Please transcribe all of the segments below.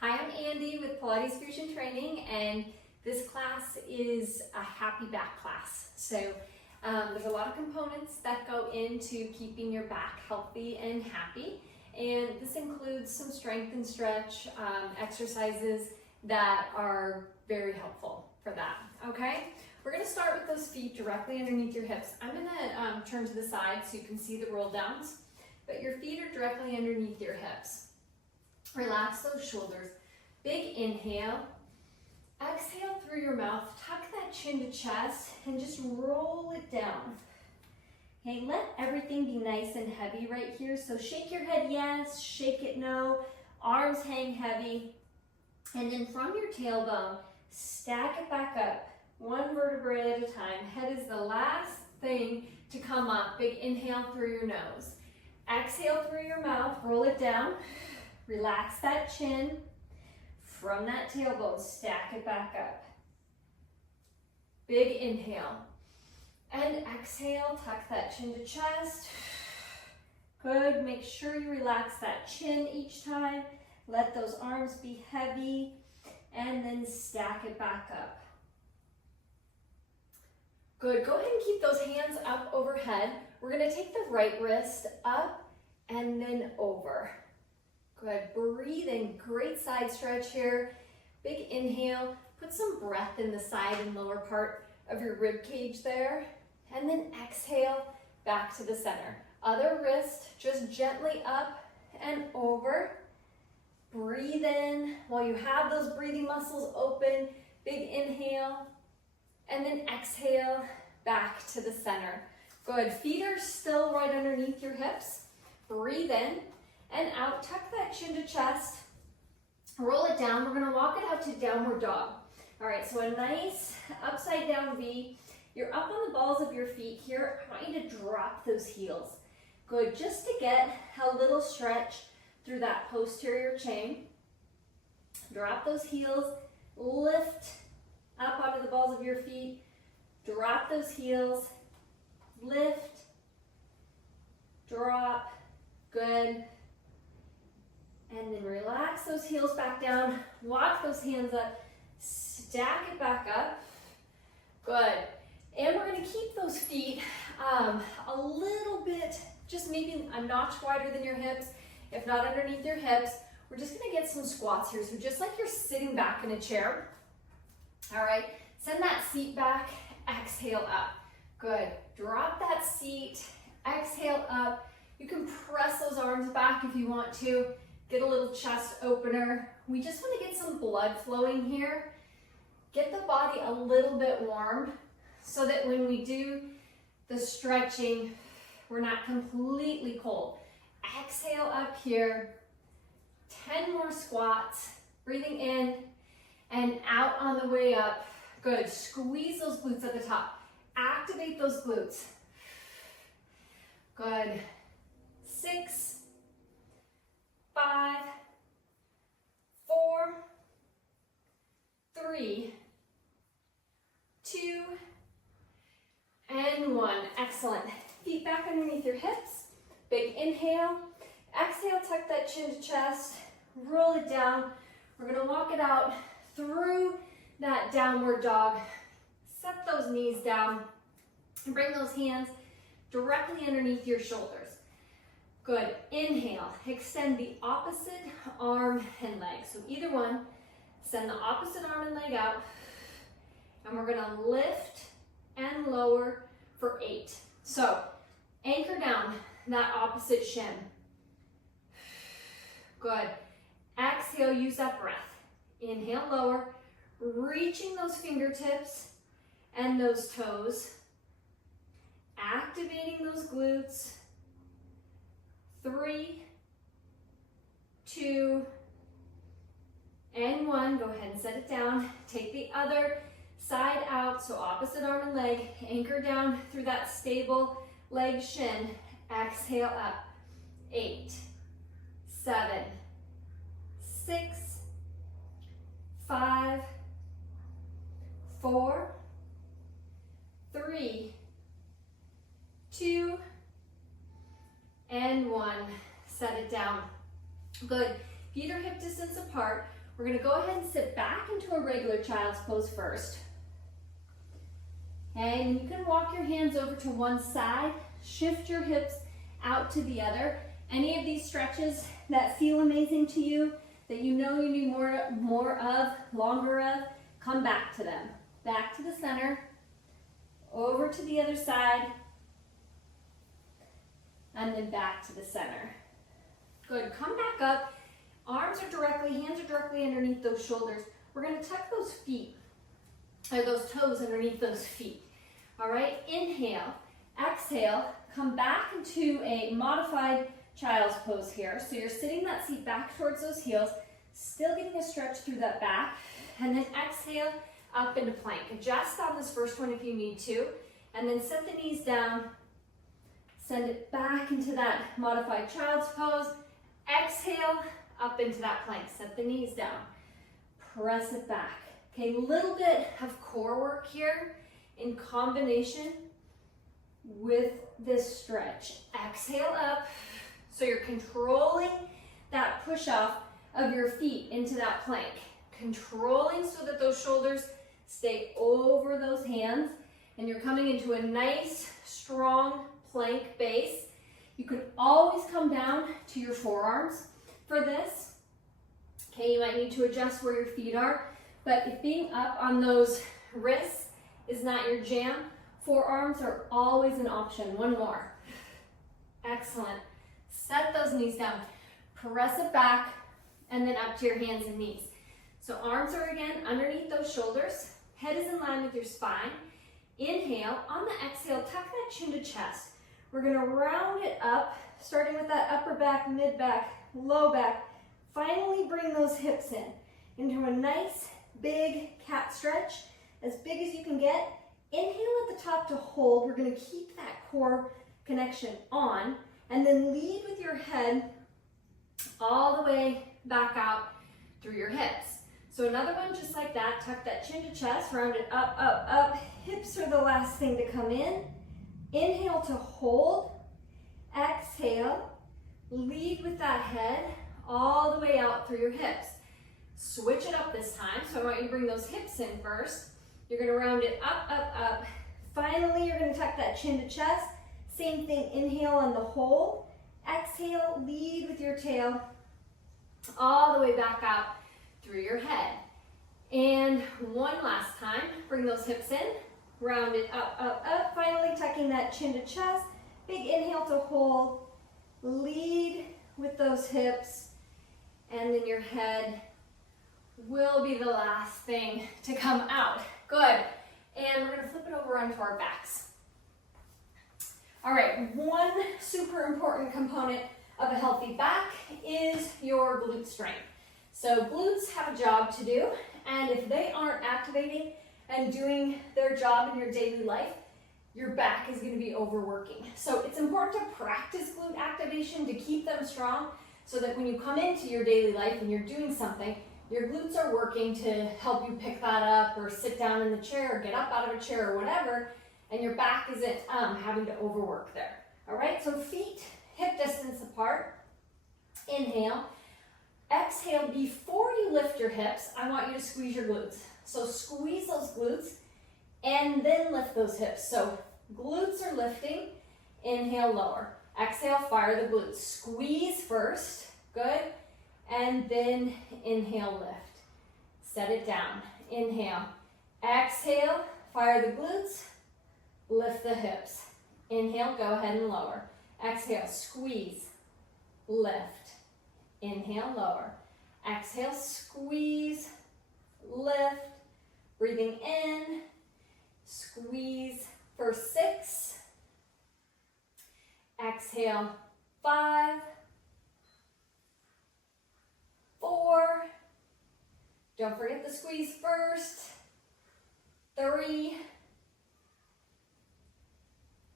Hi, I'm Andy with Pilates Fusion Training, and this class is a happy back class. So there's a lot of components that go into keeping your back healthy and happy, and this includes some strength and stretch exercises that are very helpful for that, okay? We're gonna start with those feet directly underneath your hips. I'm gonna turn to the side so you can see the roll downs, but your feet are directly underneath your hips. Relax those shoulders. Big inhale. Exhale through your mouth. Tuck that chin to chest and just roll it down. Okay, let everything be nice and heavy right here. So shake your head yes, shake it no. Arms hang heavy. And then from your tailbone, stack it back up. One vertebrae at a time. Head is the last thing to come up. Big inhale through your nose. Exhale through your mouth. Roll it down. Relax that chin. From that tailbone, stack it back up. Big inhale. And exhale, tuck that chin to chest. Good, make sure you relax that chin each time. Let those arms be heavy. And then stack it back up. Good, go ahead and keep those hands up overhead. We're gonna take the right wrist up and then over. Good, breathe in, great side stretch here. Big inhale, put some breath in the side and lower part of your rib cage there. And then exhale, back to the center. Other wrist, just gently up and over. Breathe in while you have those breathing muscles open. Big inhale, and then exhale, back to the center. Good, feet are still right underneath your hips. Breathe in and out, tuck that chin to chest, roll it down. We're gonna walk it out to downward dog. All right, so a nice upside down V. You're up on the balls of your feet here. I want you to drop those heels. Good, just to get a little stretch through that posterior chain. Drop those heels, lift up onto the balls of your feet, drop those heels, lift, drop, good. And then relax those heels back down, walk those hands up, stack it back up. Good. And we're gonna keep those feet a little bit, just maybe a notch wider than your hips, if not underneath your hips. We're just gonna get some squats here. So just like you're sitting back in a chair. All right, send that seat back, exhale up. Good, drop that seat, exhale up. You can press those arms back if you want to. Get a little chest opener. We just want to get some blood flowing here. Get the body a little bit warm so that when we do the stretching, we're not completely cold. Exhale up here. 10 more squats. Breathing in and out on the way up. Good. Squeeze those glutes at the top. Activate those glutes. Good. 6, 5, 4, 3, 2, and 1. Excellent. Feet back underneath your hips. Big inhale. Exhale, tuck that chin to chest. Roll it down. We're going to walk it out through that downward dog. Set those knees down. And bring those hands directly underneath your shoulders. Good. Inhale. Extend the opposite arm and leg. So either one. Send the opposite arm and leg out. And we're going to lift and lower for 8. So anchor down that opposite shin. Good. Exhale, use that breath. Inhale, lower. Reaching those fingertips and those toes. Activating those glutes. 3, 2, and 1. Go ahead and set it down. Take the other side out, so opposite arm and leg. Anchor down through that stable leg shin. Exhale up. 8, 7, 6, 5, 4, 3, 2, and 1. Set it down. Good. Feet are hip distance apart. We're gonna go ahead and sit back into a regular child's pose first. And you can walk your hands over to one side, shift your hips out to the other. Any of these stretches that feel amazing to you, that you know you need more of, longer of, come back to them. Back to the center, over to the other side, and then back to the center. Good, come back up. Hands are directly underneath those shoulders. We're gonna tuck those feet, or those toes underneath those feet. All right, inhale, exhale, come back into a modified child's pose here. So you're sitting that seat back towards those heels, still getting a stretch through that back, and then exhale up into plank. Adjust on this first one if you need to, and then set the knees down, send it back into that modified child's pose, exhale up into that plank, set the knees down, press it back. Okay, a little bit of core work here in combination with this stretch. Exhale up, so you're controlling that push off of your feet into that plank. Controlling so that those shoulders stay over those hands, and you're coming into a nice, strong plank base. You can always come down to your forearms for this. Okay, you might need to adjust where your feet are, but if being up on those wrists is not your jam, forearms are always an option. One more. Excellent. Set those knees down. Press it back, and then up to your hands and knees. So arms are again underneath those shoulders. Head is in line with your spine. Inhale. On the exhale, tuck that chin to chest. We're gonna round it up, starting with that upper back, mid back, low back. Finally bring those hips in into a nice big cat stretch, as big as you can get. Inhale at the top to hold. We're gonna keep that core connection on, and then lead with your head all the way back out through your hips. So another one just like that. Tuck that chin to chest, round it up, up, up. Hips are the last thing to come in. Inhale to hold. Exhale. Lead with that head all the way out through your hips. Switch it up this time. So I want you to bring those hips in first. You're gonna round it up, up, up. Finally, you're gonna tuck that chin to chest. Same thing, inhale on the hold. Exhale, lead with your tail all the way back out through your head. And one last time, bring those hips in, round it up, up, up. Finally, tucking that chin to chest. Big inhale to hold. Lead with those hips, and then your head will be the last thing to come out. Good. And we're gonna flip it over onto our backs. All right, one super important component of a healthy back is your glute strength. So glutes have a job to do, and if they aren't activating and doing their job in your daily life, your back is going to be overworking. So it's important to practice glute activation to keep them strong, so that when you come into your daily life and you're doing something, your glutes are working to help you pick that up or sit down in the chair or get up out of a chair or whatever, and your back isn't having to overwork there. All right, so feet hip distance apart. Inhale. Exhale, before you lift your hips, I want you to squeeze your glutes. So squeeze those glutes and then lift those hips. So glutes are lifting, inhale, lower. Exhale, fire the glutes. Squeeze first, good, and then inhale, lift. Set it down, inhale. Exhale, fire the glutes, lift the hips. Inhale, go ahead and lower. Exhale, squeeze, lift. Inhale, lower. Exhale, squeeze, lift. Breathing in, squeeze for 6. Exhale, 5, 4. Don't forget the squeeze first. 3,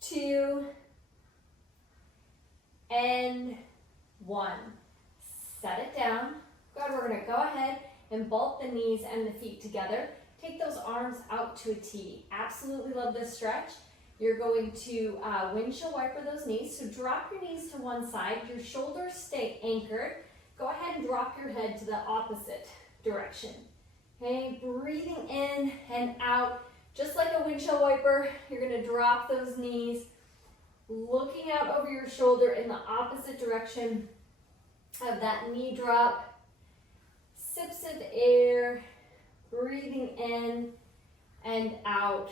2, and 1. Set it down. Good, we're gonna go ahead and bolt the knees and the feet together. Take those arms out to a T. Absolutely love this stretch. You're going to windshield wiper those knees. So drop your knees to one side. Your shoulders stay anchored. Go ahead and drop your head to the opposite direction. Okay, breathing in and out, just like a windshield wiper. You're gonna drop those knees, looking out over your shoulder in the opposite direction of that knee drop. Sips of air, breathing in and out.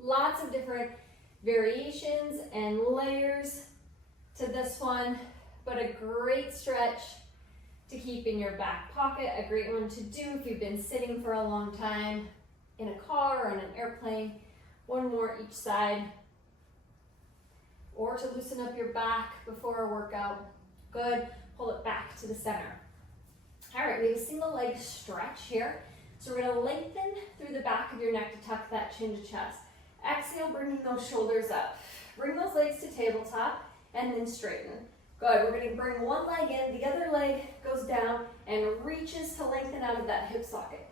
Lots of different variations and layers to this one, but a great stretch to keep in your back pocket, a great one to do if you've been sitting for a long time in a car or on an airplane. One more each side, or to loosen up your back before a workout. Good, pull it back to the center. All right, we have a single leg stretch here. So we're gonna lengthen through the back of your neck to tuck that chin to chest. Exhale, bringing those shoulders up. Bring those legs to tabletop and then straighten. Good, we're gonna bring one leg in, the other leg goes down and reaches to lengthen out of that hip socket.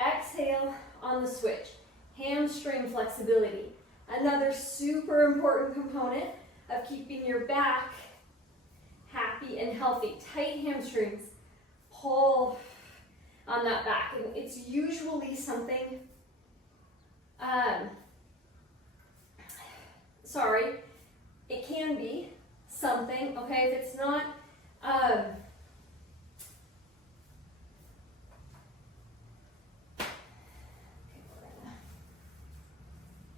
Exhale on the switch. Hamstring flexibility. Another super important component of keeping your back happy and healthy. Tight hamstrings. Pull on that back. And it's usually something, it can be something, okay, if it's not, okay, we're gonna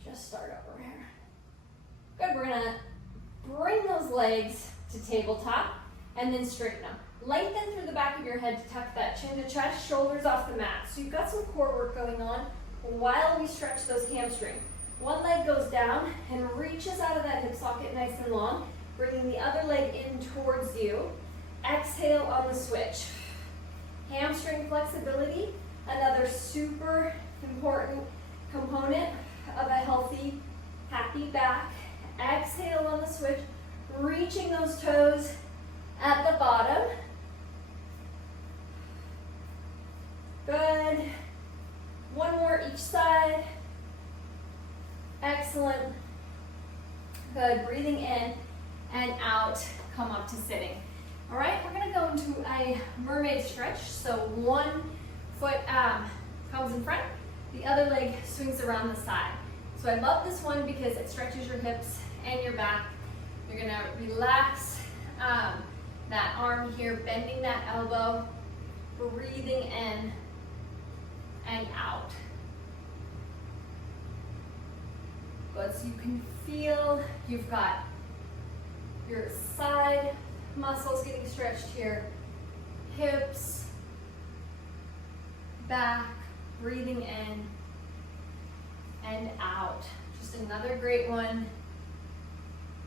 just start over here. Good, we're gonna bring those legs to tabletop and then straighten them. Lengthen through the back of your head to tuck that chin to chest, shoulders off the mat. So you've got some core work going on while we stretch those hamstrings. One leg goes down and reaches out of that hip socket nice and long, bringing the other leg in towards you. Exhale on the switch. Hamstring flexibility, another super important component of a healthy, happy back. Exhale on the switch, reaching those toes at the bottom. Good. One more each side. Excellent. Good. Breathing in and out. Come up to sitting. All right, we're going to go into a mermaid stretch. So one foot comes in front, the other leg swings around the side. So I love this one because it stretches your hips and your back. You're going to relax that arm here, bending that elbow, breathing in and out. Good, so you can feel you've got your side muscles getting stretched here, hips, back, breathing in and out. Just another great one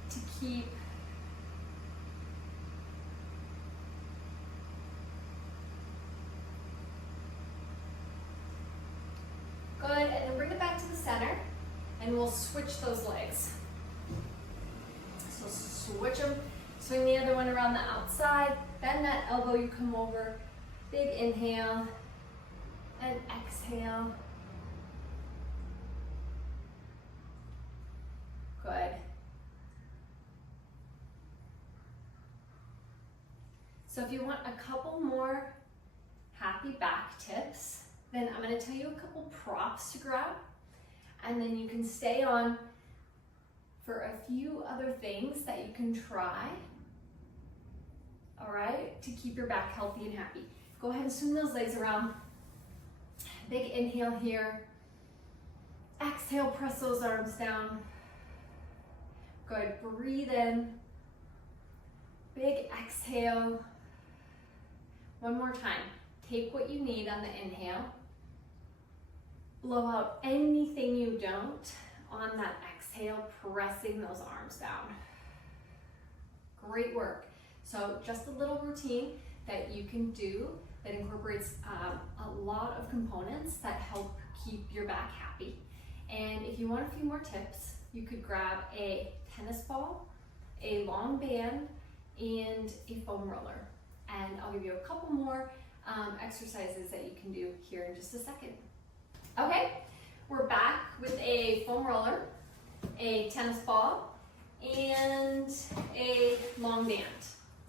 to keep good, and then bring it back to the center, and we'll switch those legs. So switch them, swing the other one around the outside, bend that elbow, you come over, big inhale, and exhale. Good. So if you want a couple more happy back tips, then I'm going to tell you a couple props to grab, and then you can stay on for a few other things that you can try, all right, to keep your back healthy and happy. Go ahead and swing those legs around. Big inhale here. Exhale, press those arms down. Good, breathe in. Big exhale. One more time. Take what you need on the inhale. Blow out anything you don't on that exhale, pressing those arms down. Great work. So just a little routine that you can do that incorporates a lot of components that help keep your back happy. And if you want a few more tips, you could grab a tennis ball, a long band, and a foam roller. And I'll give you a couple more exercises that you can do here in just a second. Okay, we're back with a foam roller, a tennis ball, and a long band.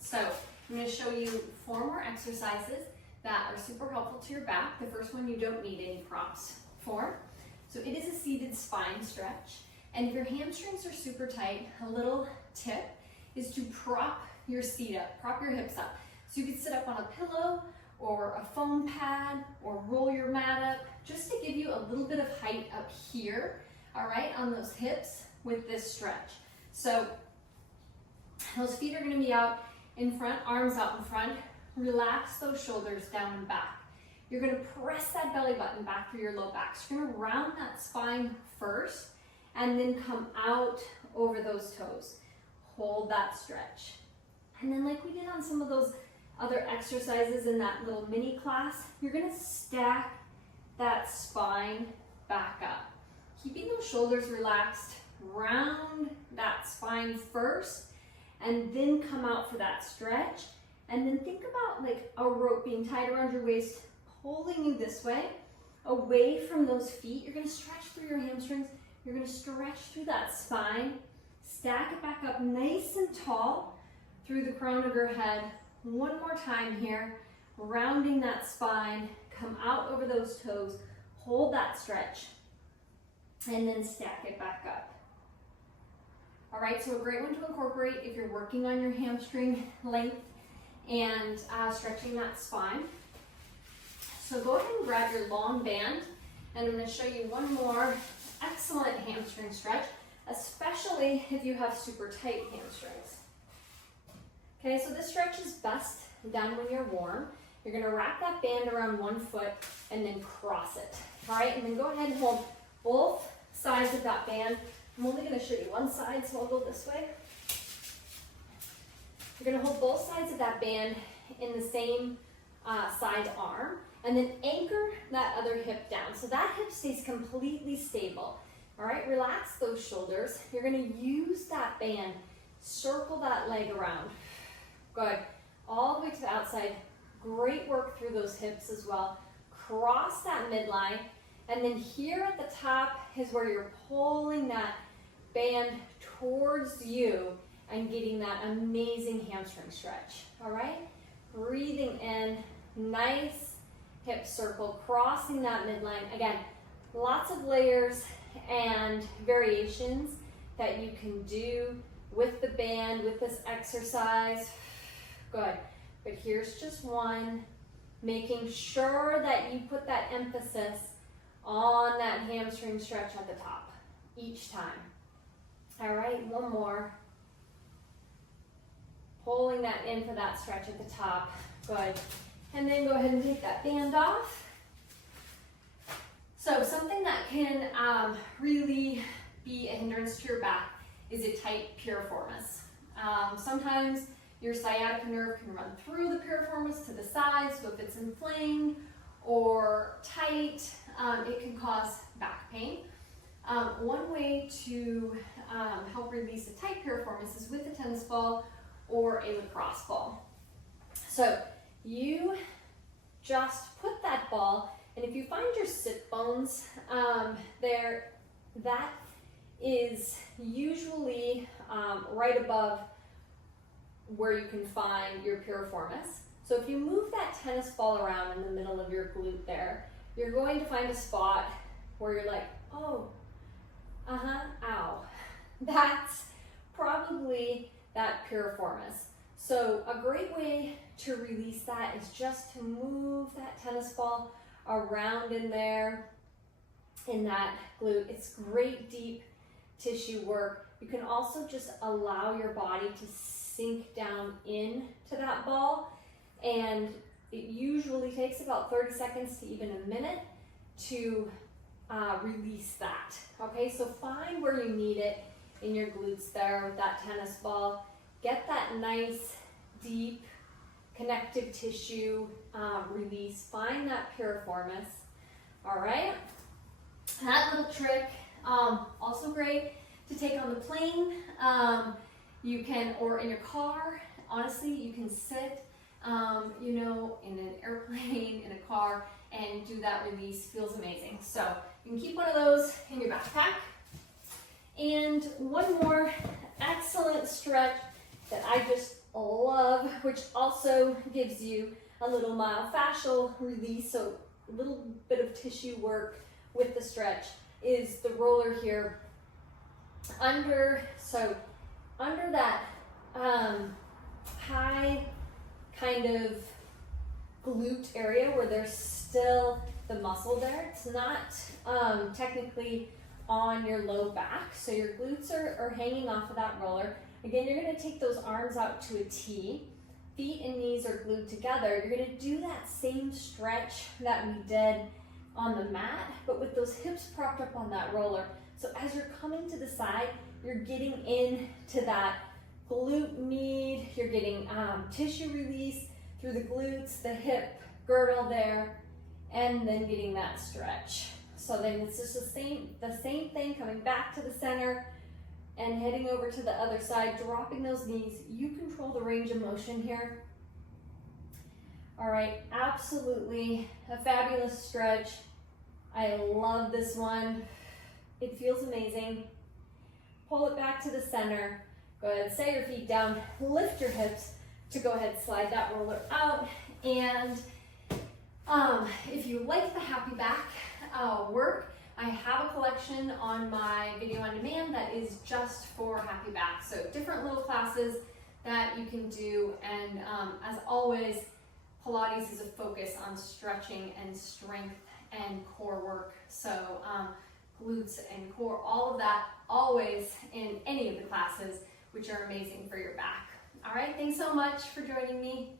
So I'm going to show you 4 more exercises that are super helpful to your back. The first one you don't need any props for. So it is a seated spine stretch. And if your hamstrings are super tight, a little tip is to prop your seat up, prop your hips up. So you could sit up on a pillow or a foam pad or roll your mat up, just to give you a little bit of height up here, all right, on those hips with this stretch. So those feet are gonna be out in front, arms out in front. Relax those shoulders down and back. You're gonna press that belly button back through your low back. So you're gonna round that spine first and then come out over those toes. Hold that stretch. And then like we did on some of those other exercises in that little mini class, you're gonna stack that spine back up. Keeping those shoulders relaxed, round that spine first, and then come out for that stretch. And then think about like a rope being tied around your waist, pulling you this way, away from those feet. You're gonna stretch through your hamstrings. You're gonna stretch through that spine, stack it back up nice and tall through the crown of your head. One more time here, rounding that spine, come out over those toes, hold that stretch, and then stack it back up. All right, so a great one to incorporate if you're working on your hamstring length and stretching that spine. So go ahead and grab your long band, and I'm going to show you one more excellent hamstring stretch, especially if you have super tight hamstrings. Okay, so this stretch is best done when you're warm. You're going to wrap that band around one foot and then cross it. All right, and then go ahead and hold both sides of that band. I'm only going to show you one side, so I'll go this way. You're going to hold both sides of that band in the same side arm, and then anchor that other hip down. So that hip stays completely stable. All right, relax those shoulders. You're going to use that band, circle that leg around. Good. All the way to the outside. Great work through those hips as well. Cross that midline, and then here at the top is where you're pulling that band towards you and getting that amazing hamstring stretch. All right, breathing in, nice hip circle, crossing that midline. Again, lots of layers and variations that you can do with the band, with this exercise. Good, but here's just one, making sure that you put that emphasis on that hamstring stretch at the top each time. All right, one more. Pulling that in for that stretch at the top. Good. And then go ahead and take that band off. So something that can really be a hindrance to your back is a tight piriformis. Sometimes your sciatic nerve can run through the piriformis to the side, so if it's inflamed or tight, it can cause back pain. One way to help release a tight piriformis is with a tennis ball or a lacrosse ball. So you just put that ball, and if you find your sit bones there, that is usually right above where you can find your piriformis. So if you move that tennis ball around in the middle of your glute there, you're going to find a spot where you're like, oh, ow. That's probably that piriformis. So a great way to release that is just to move that tennis ball around in there, in that glute. It's great deep tissue work. You can also just allow your body to sink down into that ball, and it usually takes about 30 seconds to even a minute to release that. Okay, so find where you need it in your glutes there with that tennis ball. Get that nice, deep, connective tissue release. Find that piriformis. All right, that little trick, also great to take on the plane. You can, or in your car. Honestly, you can sit, you know, in an airplane, in a car, and do that release. Feels amazing. So you can keep one of those in your backpack. And one more excellent stretch that I just love, which also gives you a little myofascial release, so a little bit of tissue work with the stretch, is the roller here under that high kind of glute area where there's still the muscle there. It's not technically on your low back, so your glutes are hanging off of that roller. Again, you're going to take those arms out to a T. Feet and knees are glued together. You're going to do that same stretch that we did on the mat, but with those hips propped up on that roller. So as you're coming to the side, you're getting into that glute med, you're getting tissue release through the glutes, the hip girdle there, and then getting that stretch. So then it's just the same thing, coming back to the center and heading over to the other side, dropping those knees. You control the range of motion here. All right, absolutely a fabulous stretch. I love this one. It feels amazing. Pull it back to the center. Go ahead, set your feet down, lift your hips to go ahead, slide that roller out. And if you like the happy back work, I have a collection on my video on demand that is just for happy back. So different little classes that you can do. And as always, Pilates is a focus on stretching and strength and core work. So glutes and core, all of that, always in any of the classes, which are amazing for your back. All right, thanks so much for joining me.